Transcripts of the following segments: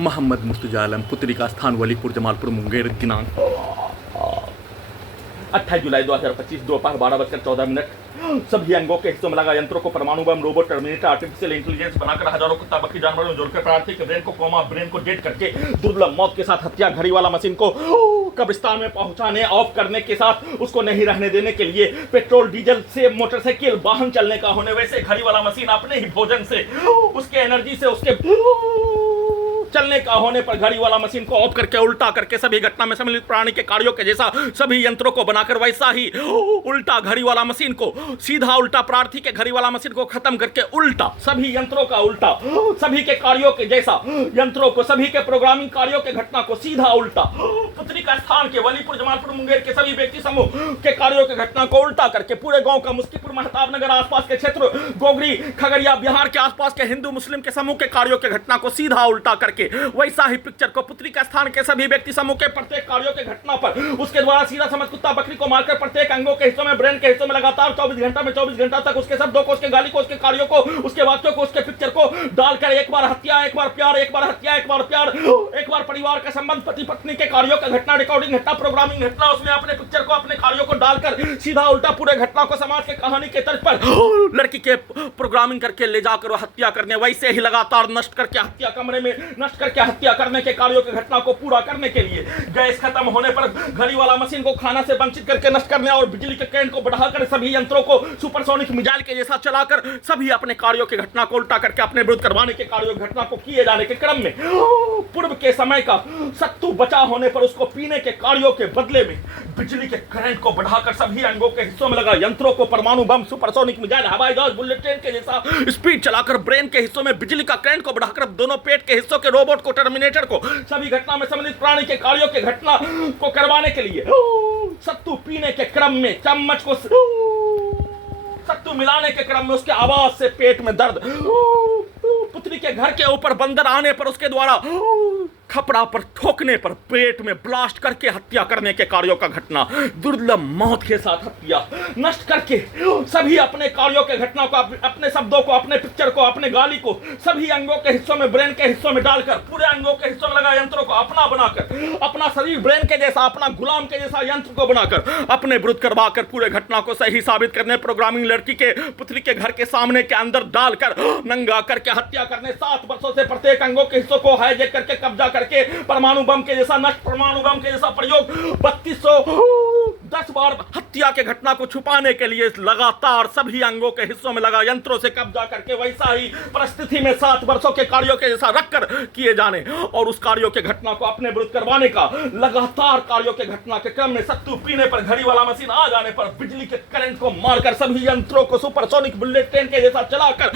मोहम्मद मुर्तजा आलम, पुत्री का स्थान वलीपुर जमालपुर मुंगेर, दिनांक 28 जुलाई 2025 दोपहर 12:14। सभी अंगों के हिस्सों में लगा यंत्रों को परमाणु बम, रोबोट, टर्मिनेटर, आर्टिफिशियल इंटेलिजेंस बनाकर हजारों कुत्ता बकरी जानवरों में जोड़कर प्रार्थी के ब्रेन को कोमा, ब्रेन को डेड करके दुर्लभ मौत के साथ हत्या, घड़ी वाला मशीन को कब्रिस्तान में पहुंचाने, ऑफ करने के साथ उसको नहीं रहने देने के लिए पेट्रोल डीजल से मोटरसाइकिल वाहन चलने का होने, वैसे घड़ी वाला मशीन अपने ही भोजन से, उसके एनर्जी से, उसके चलने का होने पर घड़ी वाला मशीन को ऑफ करके उल्टा करके सभी घटना में सम्मिलित प्राणी के कार्यों के जैसा सभी यंत्रों को बनाकर वैसा ही उल्टा घड़ी वाला मशीन को, सीधा उल्टा प्रार्थी के घड़ी वाला मशीन को खत्म करके उल्टा सभी यंत्रों का उल्टा, सभी के कार्यों के जैसा यंत्रों को, सभी के प्रोग्रामिंग कार्यों के घटना को सीधा उल्टा, पुत्री का स्थान के वलीपुर जमालपुर मुंगेर के सभी व्यक्ति समूह के कार्यों के घटना को उल्टा करके पूरे गांव का, मुस्कीपुर, महताब नगर आसपास के क्षेत्र, गोगरी, खगड़िया, बिहार के आसपास के हिंदू मुस्लिम के समूह के कार्यों के घटना को सीधा उल्टा करके वैसा ही पिक्चर को पुत्री का स्थान के सभी व्यक्ति समूह के प्रत्येक कार्यों के घटना पर उसके द्वारा सीधा समझ कुत्ता बकरी को मारकर प्रत्येक अंगों के हिस्सों में, ब्रेन के हिस्सों में लगातार 24 घंटा में 24 घंटा तक उसके शब्दों को, उसके गाली को, उसके कार्यों को, उसके वाक्यों को, उसके पिक्चर को डालकर एक बार हत्या, एक बार प्यार, एक बार हत्या, एक बार प्यार, एक बार परिवार का संबंध, पति पत्नी के कार्यों का घटना, रिकॉर्डिंग घटना, प्रोग्रामिंग घटना, उसमें अपने पिक्चर को, अपने कार्यों को डालकर सीधा उल्टा पूरे घटना को समाज के कहानी के तर्ज पर लड़की के प्रोग्रामिंग करके ले जाकर हत्या करने, वैसे ही लगातार नष्ट करके हत्या, कमरे में नष्ट करके हत्या करने के कार्यों की घटना को पूरा करने के लिए गैस खत्म होने पर घड़ी वाला मशीन को खाना से वंचित करके नष्ट करने और बिजली के करंट को बढ़ाकर सभी यंत्रों को सुपरसोनिक मिसाइल के जैसा चलाकर सभी अपने कार्यों की घटना को उल्टा करके अपने विरुद्ध करवाने के कार्यों की घटना को किए जाने के क्रम में पूर्व के समय का सत्तू बचा होने पर उसको पीने के कार्यों के बदले में बिजली के करंट को बढ़ाकर सभी अंगों के हिस्सों में लगा यंत्रों को परमाणु बम, सुपरसोनिक मिसाइल, हवाई जहाज, बुलेट ट्रेन के जैसा स्पीड चलाकर ब्रेन के हिस्सों में बिजली का करंट को बढ़ाकर दोनों पेट के हिस्सों के रोबोट को, टर्मिनेटर को, सभी घटना में सम्मिलित प्राणी के कार्यों के घटना को करवाने के लिए सत्तू पीने के क्रम में चम्मच को सत्तू मिलाने के क्रम में उसके आवाज से पेट में दर्द, पुत्री के घर के ऊपर बंदर आने पर उसके द्वारा खपड़ा पर ठोकने पर पेट में ब्लास्ट करके हत्या करने के कार्यों का घटना, दुर्लभ मौत के साथ हत्या, नष्ट करके सभी अपने कार्यों के घटना को, अपने शब्दों को, अपने पिक्चर को, अपने गाली को सभी अंगों के हिस्सों में, ब्रेन के हिस्सों में डालकर पूरे अंगों के हिस्सों में लगा यंत्रों को अपना बनाकर, अपना शरीर ब्रेन के जैसा, अपना गुलाम के जैसा यंत्र को बनाकर अपने विरुद्ध करवाकर पूरे घटना को सही साबित करने, प्रोग्रामिंग लड़की के, पुत्री के घर के सामने के अंदर डालकर नंगा करके हत्या करने, 7 वर्षों से प्रत्येक अंगों के हिस्सों को हाईजैक करके कब्जा करके परमाणु बम के जैसा नष्ट, परमाणु बम के जैसा प्रयोग 3210 बार हत्या के घटना को छुपाने के लिए लगातार सभी अंगों के हिस्सों में लगा यंत्रों से कब्जा करके वैसा ही परिस्थिति में 7 वर्षों के कार्यों के जैसा रखकर किए जाने और उस कार्यों के घटना को अपने विरुद्ध करवाने का लगातार कार्यों के घटना के क्रम में सत्तू पीने पर, घड़ी वाला मशीन आ जाने पर बिजली के करंट को मारकर सभी यंत्रों को सुपरसोनिक बुलेट ट्रेन के जैसा चलाकर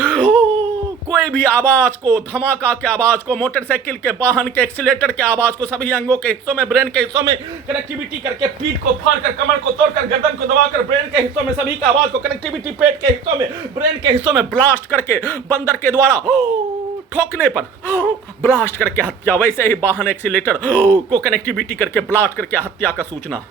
कोई भी आवाज को, धमाका के आवाज को, मोटरसाइकिल के वाहन के एक्सीलेटर के आवाज को सभी अंगों के हिस्सों में, ब्रेन के हिस्सों में कनेक्टिविटी करके पीठ को फाड़कर, कमर को तोड़कर, गर्दन को दबाकर ब्रेन के हिस्सों में सभी की आवाज को कनेक्टिविटी पेट के हिस्सों में, ब्रेन के हिस्सों में ब्लास्ट करके बंदर के द्वारा ठोकने पर ब्लास्ट करके हत्या, वैसे ही वाहन एक्सीलेटर को कनेक्टिविटी करके ब्लास्ट करके हत्या का सूचना।